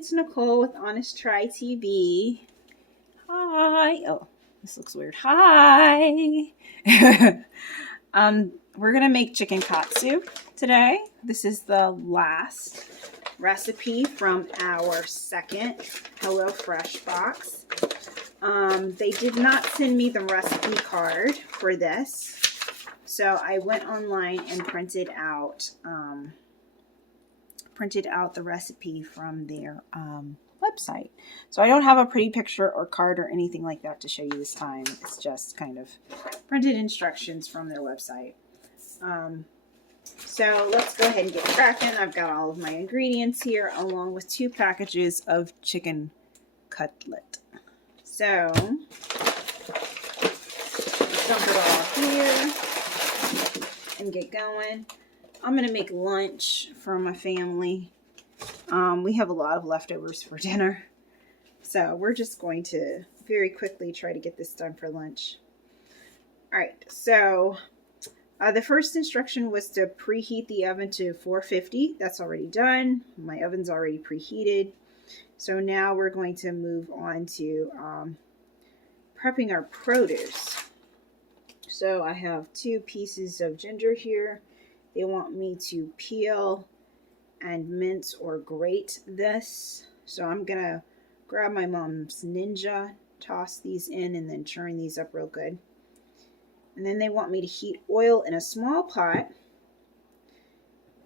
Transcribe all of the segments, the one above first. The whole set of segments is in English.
it's Nicole with Honest Try TV. Hi. Oh, this looks weird. Hi. We're gonna make chicken katsu today. This is the last recipe from our second HelloFresh box. They did not send me the recipe card for this, so I went online and printed out the recipe from their website. So I don't have a pretty picture or card or anything like that to show you this time. It's just kind of printed instructions from their website. So let's go ahead and get cracking. I've got all of my ingredients here along with 2 packages of chicken cutlet. So let's dump it all here and get going. I'm going to make lunch for my family. We have a lot of leftovers for dinner. So we're just going to very quickly try to get this done for lunch. All right, so the first instruction was to preheat the oven to 450. That's already done. My oven's already preheated. So now we're going to move on to prepping our produce. So I have 2 pieces of ginger here. They want me to peel and mince or grate this. So I'm gonna grab my mom's Ninja, toss these in, and then churn these up real good. And then they want me to heat oil in a small pot,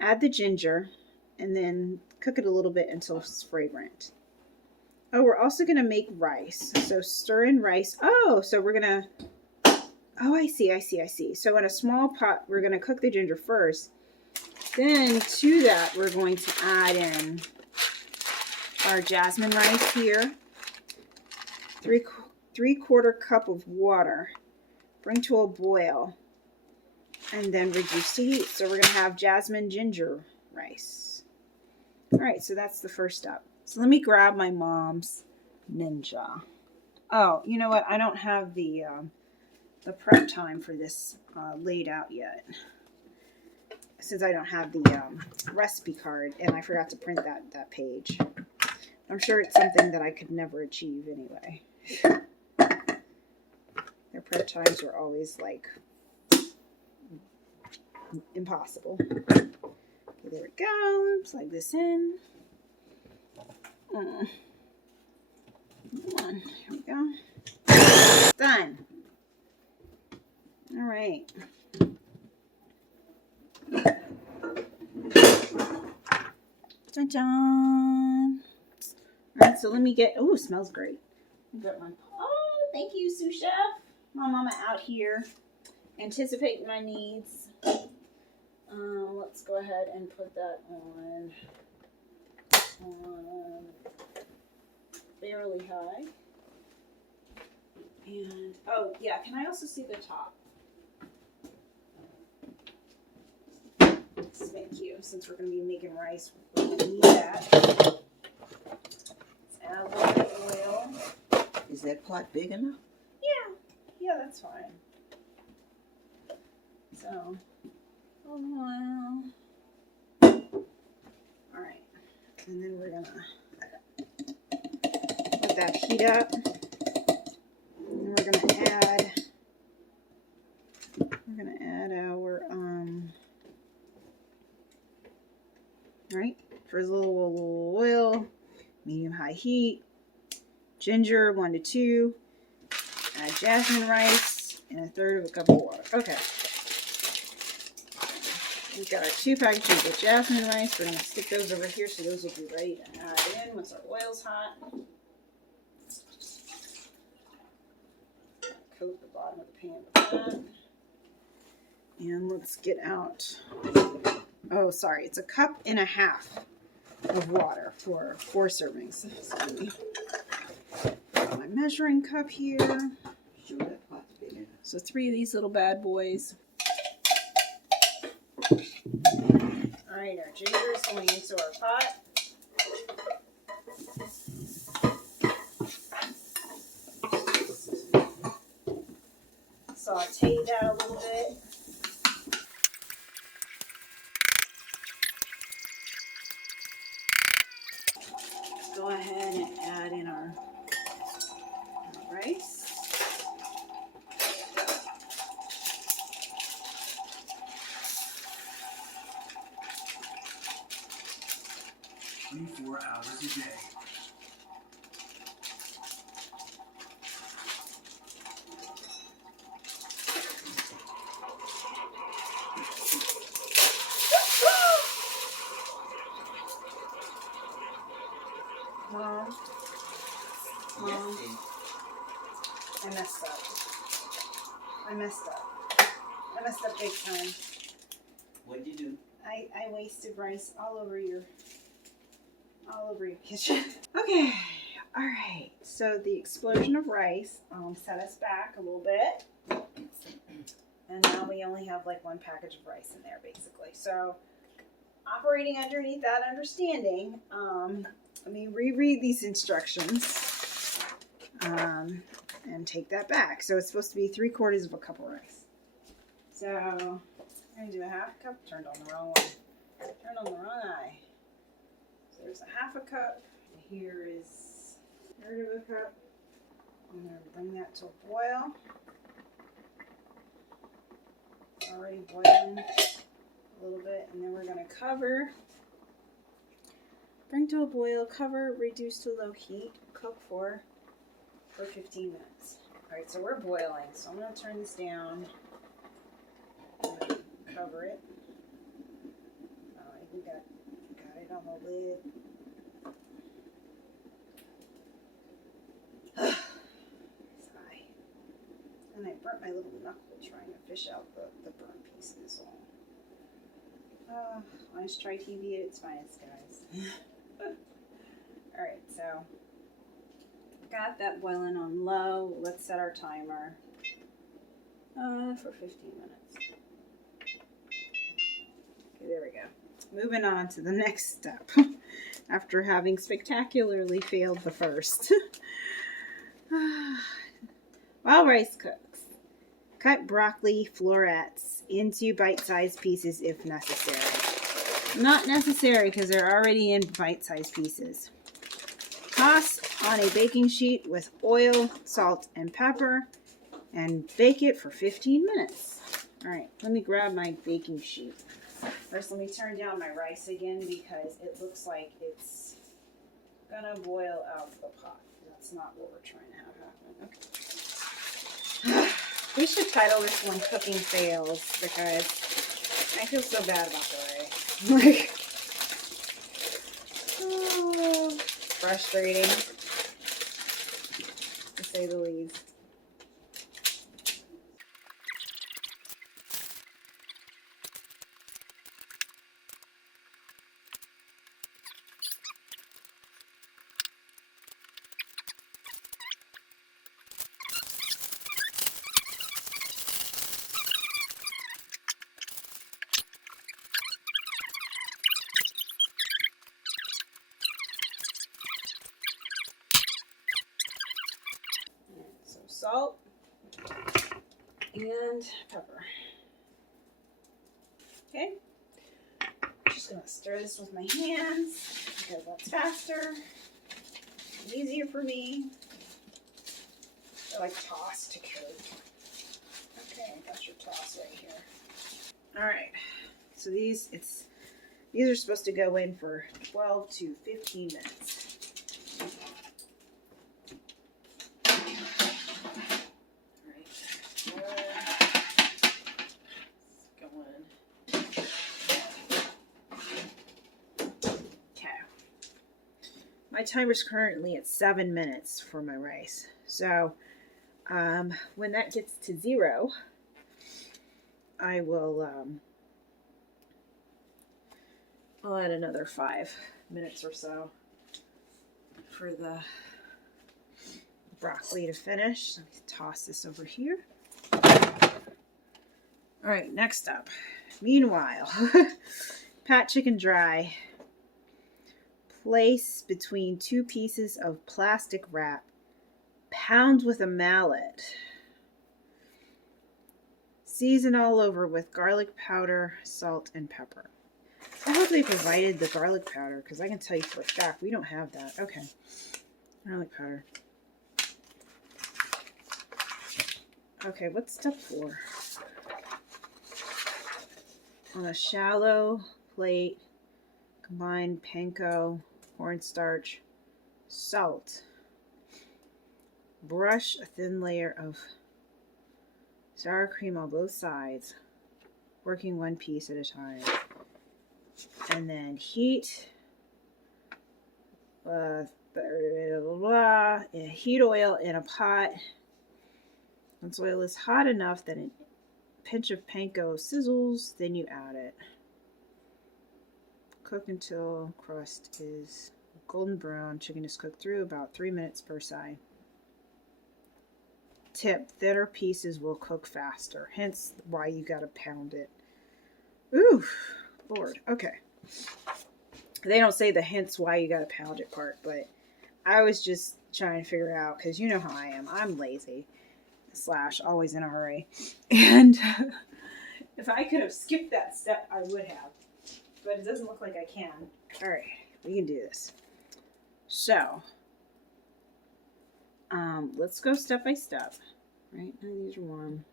add the ginger, and then cook it a little bit until it's fragrant. Oh, we're also gonna make rice. So stir in rice. Oh, so we're gonna, oh, I see. So in a small pot, we're going to cook the ginger first. Then to that, we're going to add in our jasmine rice here. 3/4 cup of water. Bring to a boil. And then reduce to heat. So we're going to have jasmine ginger rice. All right, so that's the first step. So let me grab my mom's Ninja. Oh, you know what? I don't have the prep time for this laid out yet, since I don't have the recipe card and I forgot to print that page. I'm sure it's something that I could never achieve anyway. Their prep times are always like impossible. Okay, there we go. Plug this in. Come on, here we go. Done. All right. Dun-dun. All right, so let me get, oh, it smells great. Oh, thank you, sous chef. My mama out here anticipating my needs. Let's go ahead and put that on fairly high. And, oh, yeah, can I also see the top? Thank you. Since we're going to be making rice, we're going to need that. Let's add a little bit of oil. Is that pot big enough? Yeah, that's fine. So, a little oil. All right. And then we're going to let that heat up. And we're going to add our, right, drizzle oil, medium-high heat, ginger 1 to 2, add jasmine rice, and 1/3 cup of water. Okay. We've got our 2 packages of jasmine rice. We're going to stick those over here so those will be ready to add in once our oil's hot. Coat the bottom of the pan with that. And let's get out, oh, sorry, it's 1.5 cups of water for 4 servings. So let me put my measuring cup here. Sure, that pot's big enough. So 3 of these little bad boys. All right, our ginger is going into our pot. Saute that a little bit. ahead and add in our rice. 24 hours a day. Mom, I messed up. I messed up big time. What'd you do? I wasted rice all over your kitchen. Okay, all right. So the explosion of rice set us back a little bit, and now we only have like one package of rice in there, basically. So operating underneath that understanding, let me reread these instructions and take that back. So it's supposed to be 3/4 of a cup of rice. So I'm gonna do a half cup. Turned on the wrong one. Turned on the wrong eye. So there's a half a cup. Here is 1/3 of a cup. I'm gonna bring that to a boil. It's already boiling a little bit, and then we're gonna cover. Bring to a boil, cover, reduce to low heat, cook for 15 minutes. All right, so we're boiling, so I'm gonna turn this down. I'm gonna cover it. All right, we got it on the lid. Sigh. And I burnt my little knuckle trying to fish out the burnt pieces. Let's try TV at its finest, guys. Alright, so got that boiling on low. Let's set our timer for 15 minutes. Okay, there we go. Moving on to the next step after having spectacularly failed the first. While rice cooks, cut broccoli florets into bite-sized pieces if necessary. Not necessary because they're already in bite-sized pieces. Toss on a baking sheet with oil, salt, and pepper and bake it for 15 minutes. All right, let me grab my baking sheet. First, let me turn down my rice again because it looks like it's gonna boil out of the pot. That's not what we're trying to have happen. Okay. We should title this one Cooking Fails because I feel so bad about the rice. Like, oh, frustrating, to say the least. So salt and pepper. Okay. Just gonna stir this with my hands because that's faster, easier for me. I like toss to cook. Okay, I got your toss right here. All right. So these are supposed to go in for 12 to 15 minutes. My timer's currently at 7 minutes for my rice. So when that gets to 0, I will I'll add another 5 minutes or so for the broccoli to finish. Let me toss this over here. All right, next up. Meanwhile, pat chicken dry. Place between 2 pieces of plastic wrap. Pound with a mallet. Season all over with garlic powder, salt, and pepper. I hope they provided the garlic powder, because I can tell you for a fact we don't have that. Okay. Garlic powder. Okay, what's step 4? On a shallow plate, combine panko, cornstarch, salt. Brush a thin layer of sour cream on both sides, working one piece at a time. And then heat heat oil in a pot. Once oil is hot enough that a pinch of panko sizzles, then you add it. Cook until crust is golden brown. Chicken is cooked through about 3 minutes per side. Tip: thinner pieces will cook faster, hence why you gotta pound it. Ooh, Lord. Okay. They don't say the hence why you gotta pound it part, but I was just trying to figure out, because you know how I am. I'm lazy / always in a hurry. And if I could have skipped that step, I would have. But it doesn't look like I can. All right, we can do this. So, let's go step by step. Right, none of these are warm.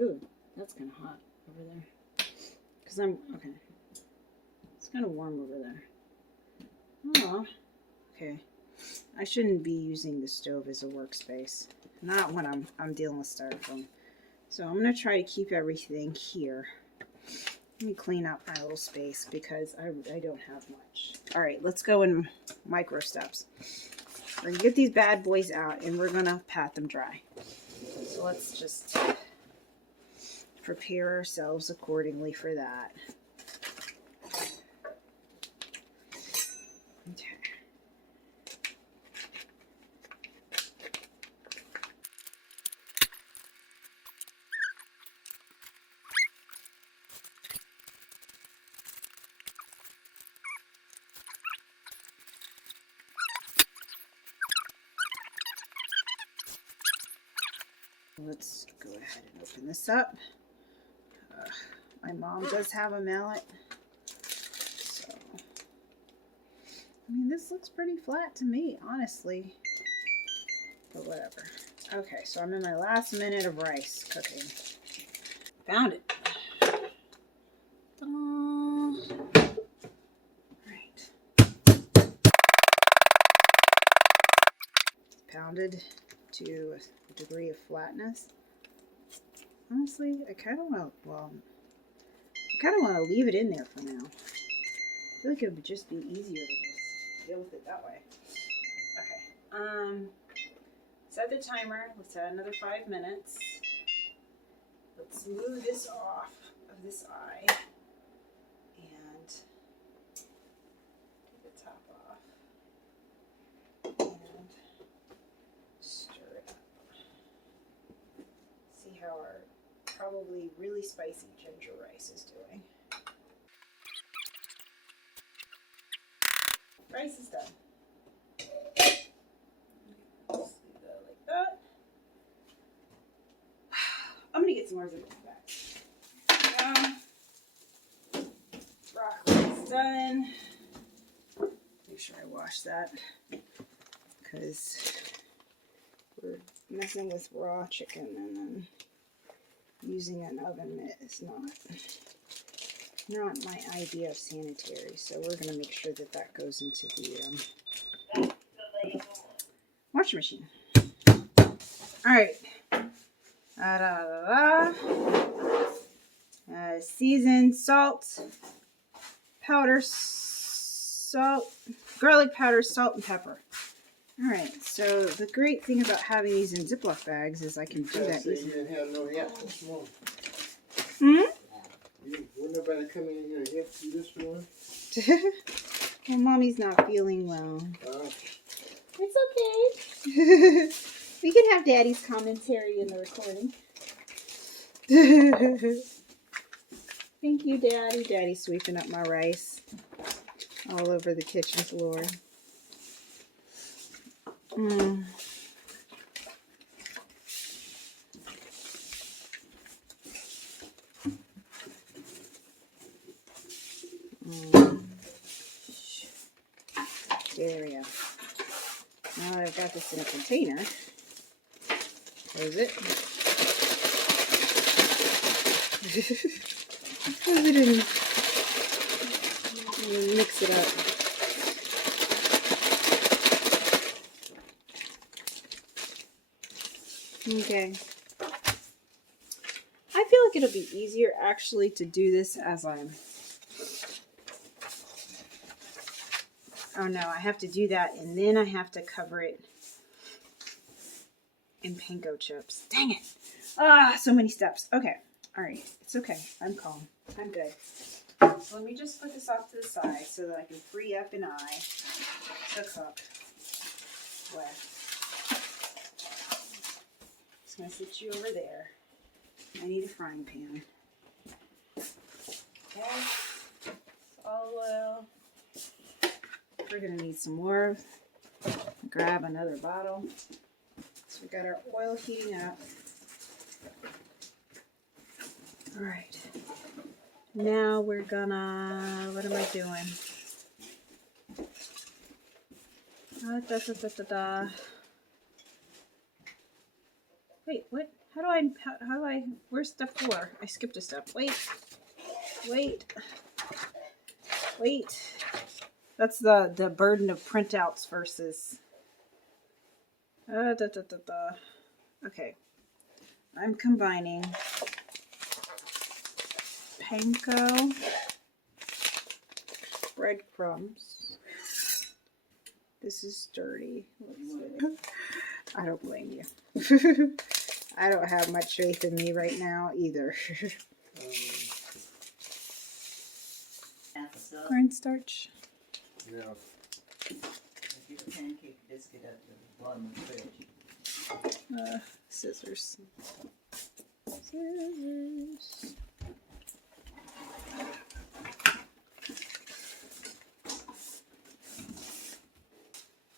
Ooh, that's kind of hot over there. Because okay. It's kind of warm over there. Oh, okay. I shouldn't be using the stove as a workspace. Not when I'm dealing with styrofoam. So I'm going to try to keep everything here. Let me clean up my little space because I don't have much. All right, let's go in micro steps. We're going to get these bad boys out and we're going to pat them dry. So let's just prepare ourselves accordingly for that. Okay. Let's go ahead and open this up. My mom does have a mallet. So, I mean, this looks pretty flat to me, honestly. But whatever. Okay, so I'm in my last minute of rice cooking. Found it. Right. Pounded to a degree of flatness. Honestly, I kind of want to leave it in there for now. I feel like it would just be easier to just deal with it that way. Okay. Set the timer. Let's add another 5 minutes. Let's move this off of this eye and take the top off and stir it up. See how our probably really spicy ginger rice is doing. Rice is done. Let's leave that like that. I'm gonna get some more vegetables back. Broccoli's done. Make sure I wash that because we're messing with raw chicken and then using an oven mitt is not my idea of sanitary. So we're gonna make sure that that goes into the washing machine. All right. Seasoned salt, powder, salt, garlic powder, salt, and pepper. All right. So the great thing about having these in Ziploc bags is I can do that easily. Would nobody come in here and help you this one? Well, Mommy's not feeling well. It's okay. We can have Daddy's commentary in the recording. Thank you, Daddy. Daddy's sweeping up my rice all over the kitchen floor. There we go. Now that I've got this in a container, close it. Close it in. And mix it up. Okay. I feel like it'll be easier actually to do this as I'm... Oh no, I have to do that and then I have to cover it in panko chips. Dang it. Ah, so many steps. Okay. All right. It's okay. I'm calm. I'm good. So let me just put this off to the side so that I can free up an eye to cook with. Just going to sit you over there. I need a frying pan. Okay. Olive oil. We're going to need some more. Grab another bottle. So we got our oil heating up. All right. Now we're gonna, what am I doing? Wait, what? How do I, where's step 4? I skipped a step. Wait. That's the burden of printouts versus, okay. I'm combining panko, breadcrumbs. This is dirty. I don't blame you. I don't have much faith in me right now either. Cornstarch. Yeah. Get a pancake biscuit at the bottom of the fridge. Scissors.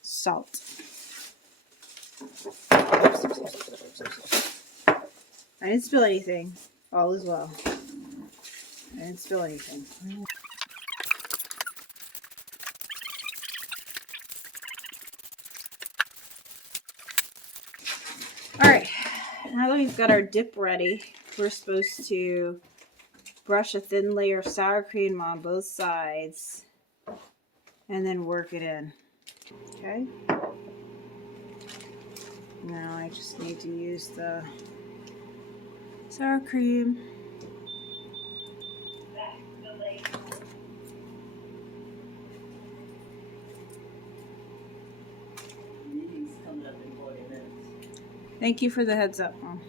Salt. I didn't spill anything. All is well. I didn't spill anything. Alright, now that we've got our dip ready, we're supposed to brush a thin layer of sour cream on both sides and then work it in. Okay? Now I just need to use the sour cream. Meeting's coming up in 40 minutes. Thank you for the heads up, Mom.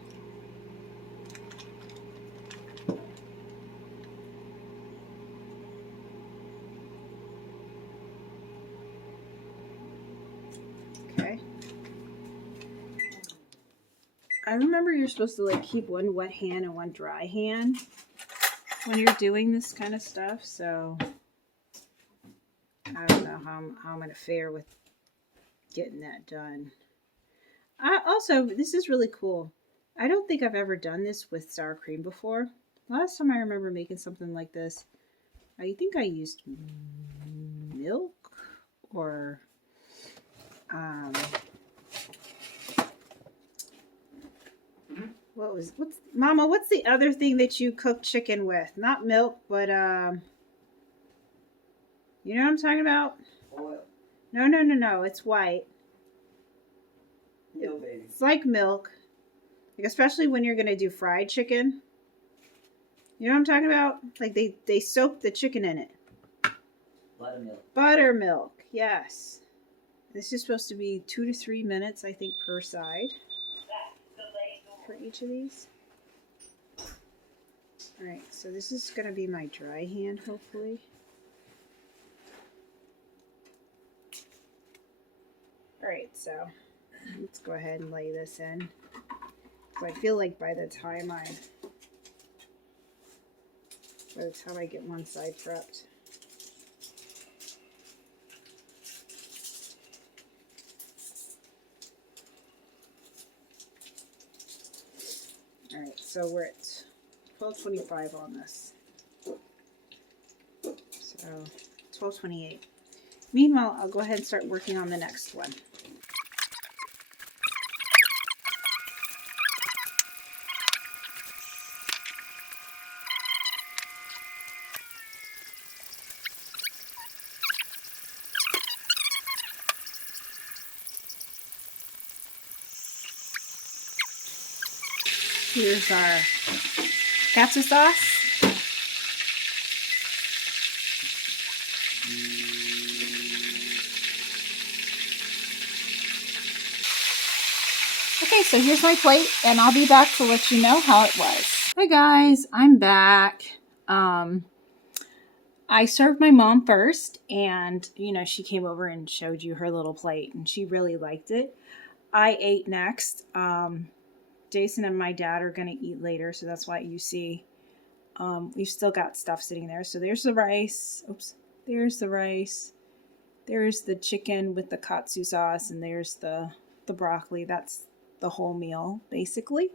Okay. I remember you're supposed to like keep one wet hand and one dry hand when you're doing this kind of stuff, so I don't know how I'm going to fare with getting that done. Also, this is really cool. I don't think I've ever done this with sour cream before. Last time I remember making something like this, I think I used milk or Mama, what's the other thing that you cook chicken with? Not milk, but you know what I'm talking about? Oil. No, it's white. No, baby. It's like milk. Like especially when you're gonna do fried chicken. You know what I'm talking about? Like they soak the chicken in it. Buttermilk. Buttermilk, yes. This is supposed to be 2 to 3 minutes, I think, per side. For each of these. Alright, so this is gonna be my dry hand, hopefully. Alright, so let's go ahead and lay this in. So I feel like by the time I get one side prepped. Alright, so we're at 12:25 on this. So 12:28. Meanwhile, I'll go ahead and start working on the next one. Here's our katsu sauce. Okay, so here's my plate, and I'll be back to let you know how it was. Hey guys, I'm back. I served my mom first, and she came over and showed you her little plate, and she really liked it. I ate next. Jason and my dad are gonna eat later, so that's why you see we've still got stuff sitting there. So there's the rice. Oops, there's the rice. There's the chicken with the katsu sauce, and there's the broccoli. That's the whole meal basically.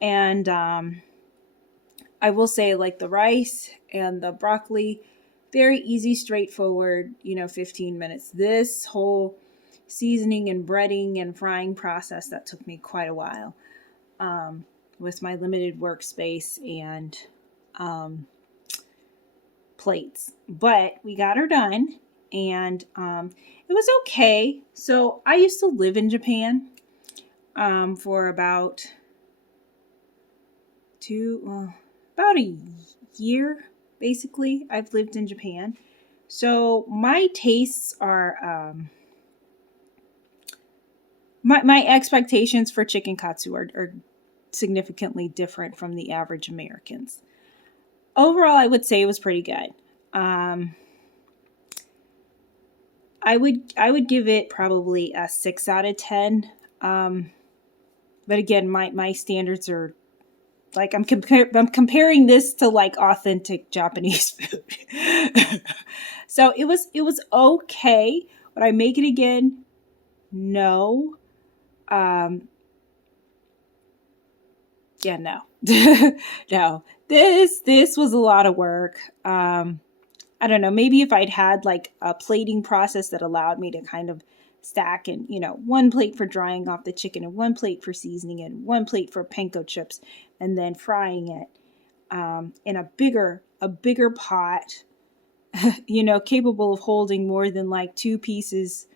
And I will say, like, the rice and the broccoli, very easy, straightforward, 15 minutes. This whole seasoning and breading and frying process, that took me quite a while with my limited workspace and plates. But we got her done, and it was okay. So I used to live in Japan for about a year, basically. I've lived in Japan. So my tastes are, my expectations for chicken katsu are significantly different from the average Americans. Overall, I would say it was pretty good. I would give it probably a 6 out of 10. But again, my standards are, like, I'm comparing this to, like, authentic Japanese food. So it was okay. Would I make it again? No. Yeah, no. No. This was a lot of work. I don't know, maybe if I'd had, like, a plating process that allowed me to kind of stack, and one plate for drying off the chicken, and one plate for seasoning, and one plate for panko chips, and then frying it in a bigger pot, capable of holding more than, like, 2 pieces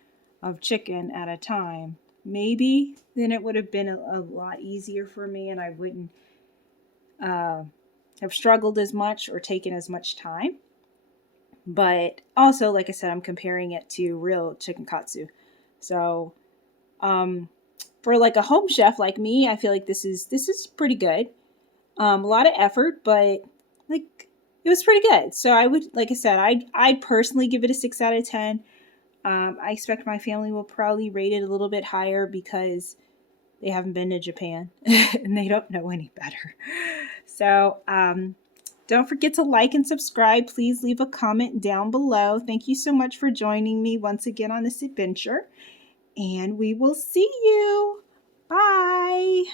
of chicken at a time, maybe then it would have been a lot easier for me, and I wouldn't have struggled as much or taken as much time. But also, like I said, I'm comparing it to real chicken katsu. So, for, like, a home chef like me, I feel like this is pretty good. A lot of effort, but, like, it was pretty good. So I would, like I said, I'd personally give it a 6 out of 10. I expect my family will probably rate it a little bit higher because they haven't been to Japan and they don't know any better. So, don't forget to like and subscribe. Please leave a comment down below. Thank you so much for joining me once again on this adventure. And we will see you. Bye.